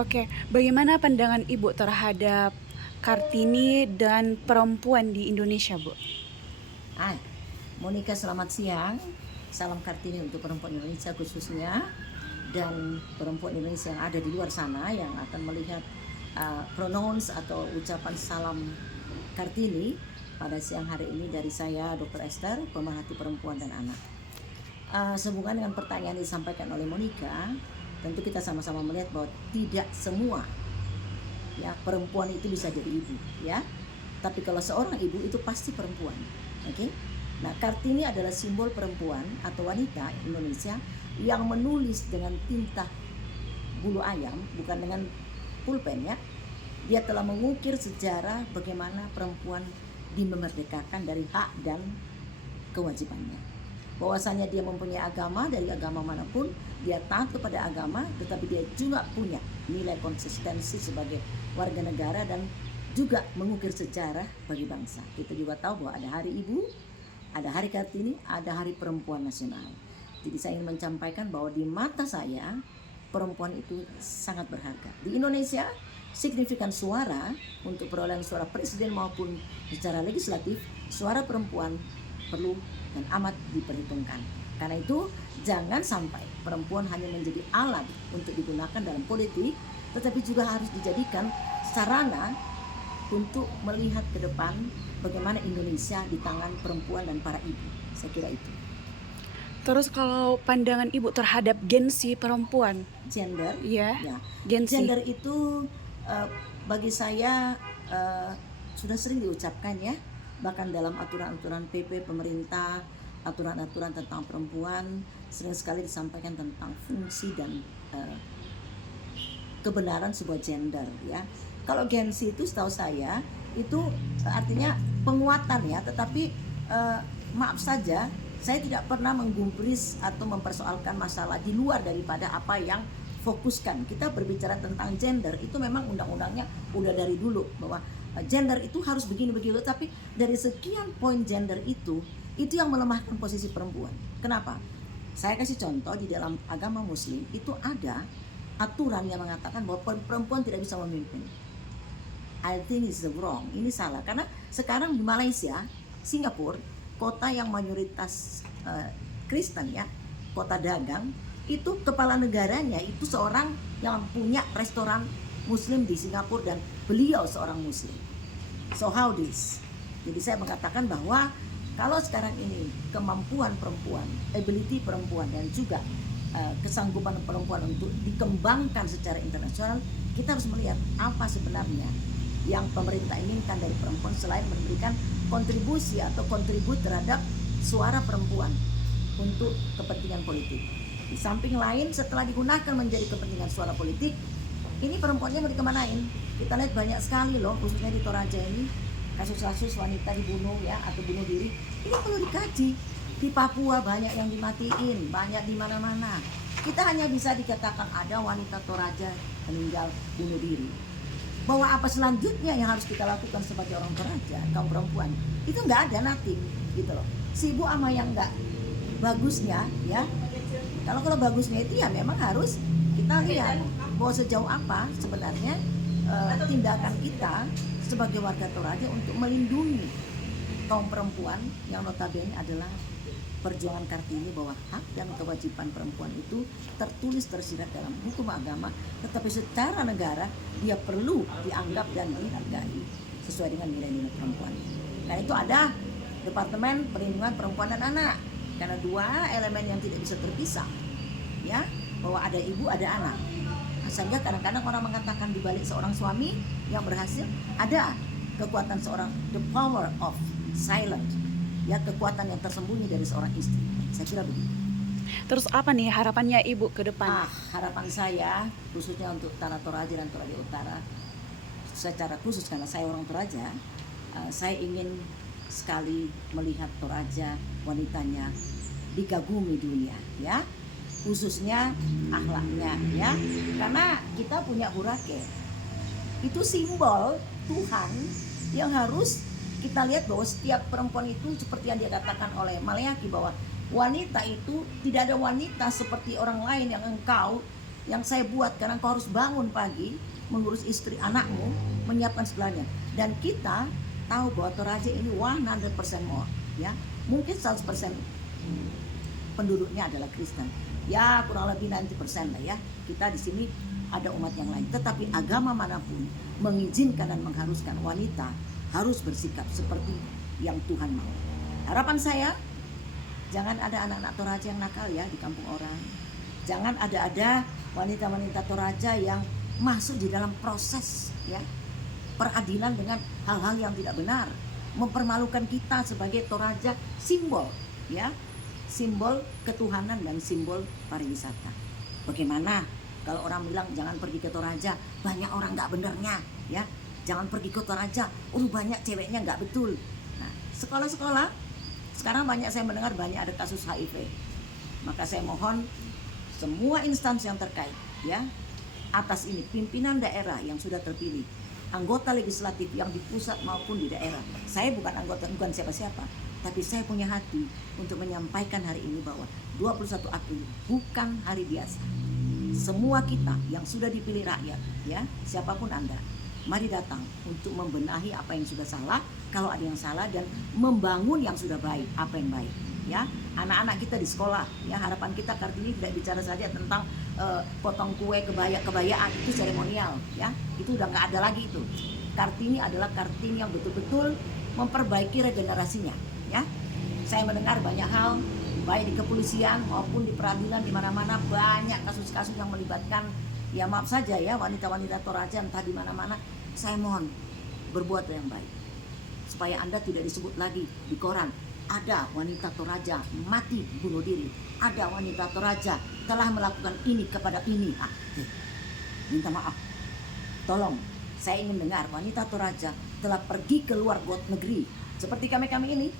Oke, bagaimana pandangan Ibu terhadap Kartini dan perempuan di Indonesia, Bu? Hai, Monica selamat siang. Salam Kartini untuk perempuan Indonesia khususnya dan perempuan Indonesia yang ada di luar sana yang akan melihat pronouns atau ucapan salam Kartini pada siang hari ini dari saya Dr. Esther, pemerhati perempuan dan anak. Sehubungan dengan pertanyaan yang disampaikan oleh Monica, tentu kita sama-sama melihat bahwa tidak semua ya perempuan itu bisa jadi ibu ya, tapi kalau seorang ibu itu pasti perempuan. Oke. Nah, Kartini adalah simbol perempuan atau wanita Indonesia yang menulis dengan tinta bulu ayam, bukan dengan pulpen ya. Dia telah mengukir sejarah bagaimana perempuan dimerdekakan dari hak dan kewajibannya. Bahwasanya dia mempunyai agama, dari agama manapun, dia taat kepada agama, tetapi dia juga punya nilai konsistensi sebagai warga negara dan juga mengukir sejarah bagi bangsa. Kita juga tahu bahwa ada Hari Ibu, ada Hari Kartini, ada Hari Perempuan Nasional. Jadi saya ingin menyampaikan bahwa di mata saya, perempuan itu sangat berharga. Di Indonesia, signifikan suara untuk perolehan suara presiden maupun secara legislatif, suara perempuan perlu dan amat diperhitungkan. Karena itu jangan sampai perempuan hanya menjadi alat untuk digunakan dalam politik, tetapi juga harus dijadikan sarana untuk melihat ke depan bagaimana Indonesia di tangan perempuan dan para ibu. Saya kira itu. Terus kalau pandangan Ibu terhadap Gen Z perempuan, Gender, ya, ya, Gen Z. gender itu bagi saya sudah sering diucapkan ya, bahkan dalam aturan-aturan PP pemerintah, aturan-aturan tentang perempuan sering sekali disampaikan tentang fungsi dan kebenaran sebuah gender ya. Kalau Gen Z itu setahu saya itu artinya penguatan ya, tetapi maaf saja saya tidak pernah menggubris atau mempersoalkan masalah di luar daripada apa yang fokuskan. Kita berbicara tentang gender itu memang undang-undangnya udah dari dulu bahwa gender itu harus begini begitu, tapi dari sekian poin gender itu yang melemahkan posisi perempuan. Kenapa? Saya kasih contoh, di dalam agama Muslim itu ada aturan yang mengatakan bahwa perempuan tidak bisa memimpin. I think it's wrong. Ini salah karena sekarang di Malaysia, Singapura, kota yang mayoritas Kristen ya, kota dagang, itu kepala negaranya itu seorang yang punya restoran Muslim di Singapura dan beliau seorang Muslim. So how this? Jadi saya mengatakan bahwa kalau sekarang ini kemampuan perempuan, ability perempuan dan juga kesanggupan perempuan untuk dikembangkan secara internasional, kita harus melihat apa sebenarnya yang pemerintah inginkan dari perempuan selain memberikan kontribusi atau kontribut terhadap suara perempuan untuk kepentingan politik. Di samping lain, setelah digunakan menjadi kepentingan suara politik, ini perempuannya mau dikemanain? Kita lihat banyak sekali loh, khususnya di Toraja ini, kasus-kasus wanita dibunuh ya atau bunuh diri. Ini perlu dikaji. Di Papua banyak yang dimatiin, banyak di mana-mana. Kita hanya bisa dikatakan ada wanita Toraja meninggal bunuh diri. Bahwa apa selanjutnya yang harus kita lakukan sebagai orang Toraja, kaum perempuan, itu nggak ada, nothing gitu loh. Sibuk sama yang nggak bagusnya ya. Kalau bagusnya itu ya memang harus kita lihat bahwa sejauh apa sebenarnya tindakan kita sebagai warga Toraja untuk melindungi kaum perempuan yang notabene adalah perjuangan Kartini bahwa hak dan kewajiban perempuan itu tertulis tersirat dalam hukum agama, tetapi secara negara dia perlu dianggap dan dihargai sesuai dengan nilai-nilai perempuan. Karena itu ada Departemen Perlindungan Perempuan dan Anak, karena dua elemen yang tidak bisa terpisah ya, bahwa ada ibu ada anak. Sehingga kadang-kadang orang mengatakan di balik seorang suami yang berhasil ada kekuatan seorang, the power of silent ya, kekuatan yang tersembunyi dari seorang istri. Saya kira begitu. Terus apa nih harapannya Ibu ke depan? Harapan saya khususnya untuk tanah Toraja dan Toraja Utara, secara khusus karena saya orang Toraja, saya ingin sekali melihat Toraja wanitanya dikagumi dunia ya, khususnya akhlaknya ya, karena kita punya Burake, itu simbol Tuhan yang harus kita lihat bahwa setiap perempuan itu seperti yang dikatakan oleh Maleaki bahwa wanita itu tidak ada wanita seperti orang lain yang engkau yang saya buat karena kau harus bangun pagi, mengurus istri anakmu, menyiapkan segalanya. Dan kita tahu bahwa Toraja ini 100% more, ya. Mungkin 100% penduduknya adalah Kristen. Ya, kurang lebih 90% lah ya. Kita di sini ada umat yang lain. Tetapi agama manapun mengizinkan dan mengharuskan wanita harus bersikap seperti yang Tuhan mau. Harapan saya, jangan ada anak-anak Toraja yang nakal ya di kampung orang. Jangan ada wanita-wanita Toraja yang masuk di dalam proses ya peradilan dengan hal-hal yang tidak benar, mempermalukan kita sebagai Toraja, simbol ya, simbol ketuhanan dan simbol pariwisata. Bagaimana kalau orang bilang jangan pergi ke Toraja, banyak orang nggak benernya ya, jangan pergi ke Toraja, banyak ceweknya nggak betul. Nah, sekolah-sekolah sekarang banyak saya mendengar banyak ada kasus HIV. Maka saya mohon semua instansi yang terkait ya atas ini, pimpinan daerah yang sudah terpilih, anggota legislatif yang di pusat maupun di daerah. Saya bukan anggota, bukan siapa-siapa, tapi saya punya hati untuk menyampaikan hari ini bahwa 21 April bukan hari biasa. Semua kita yang sudah dipilih rakyat ya, siapapun Anda, mari datang untuk membenahi apa yang sudah salah, kalau ada yang salah, dan membangun yang sudah baik, apa yang baik ya. Anak-anak kita di sekolah ya, harapan kita Kartini tidak bicara saja tentang potong kue, kebayaan, itu seremonial ya, itu udah nggak ada lagi itu. Kartini adalah Kartini yang betul-betul memperbaiki regenerasinya ya. Saya mendengar banyak hal baik di kepolisian maupun di peradilan, di mana-mana banyak kasus-kasus yang melibatkan ya, maaf saja ya, wanita-wanita Toraja entah di mana-mana. Saya mohon berbuat yang baik supaya Anda tidak disebut lagi di koran ada wanita Toraja mati bunuh diri, ada wanita Toraja telah melakukan ini kepada ini. Minta maaf, tolong, saya ingin dengar wanita Toraja telah pergi ke luar negeri seperti kami ini.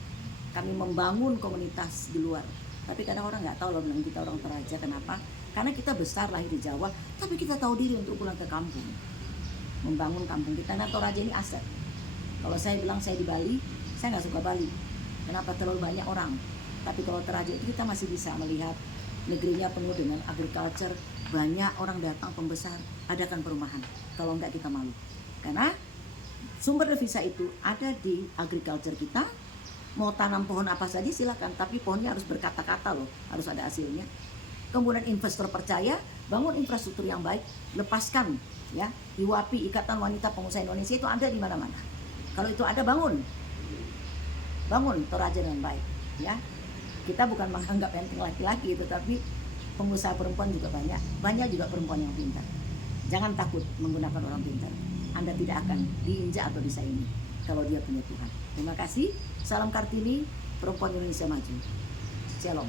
Kami membangun komunitas di luar, tapi kadang orang nggak tahu loh bilang kita orang Toraja. Kenapa? Karena kita besar lahir di Jawa, tapi kita tahu diri untuk pulang ke kampung, membangun kampung kita. Nah, Toraja ini aset. Kalau saya bilang saya di Bali, saya nggak suka Bali. Kenapa? Terlalu banyak orang. Tapi kalau Toraja itu kita masih bisa melihat negerinya penuh dengan agriculture, banyak orang datang, pembesar, adakan perumahan. Kalau enggak kita malu. Karena sumber devisa itu ada di agriculture kita. Mau tanam pohon apa saja silakan, tapi pohonnya harus berkata-kata loh, harus ada hasilnya. Kemudian investor percaya, bangun infrastruktur yang baik, lepaskan ya, IWAPI, Ikatan Wanita Pengusaha Indonesia itu ada di mana-mana. Kalau itu ada, bangun Toraja dengan baik ya. Kita bukan menganggap enteng laki-laki itu, tapi pengusaha perempuan juga banyak juga perempuan yang pintar. Jangan takut menggunakan orang pintar. Anda tidak akan diinjak atau disaingi kalau dia punya Tuhan. Terima kasih. Salam Kartini, perempuan Indonesia maju. Shalom.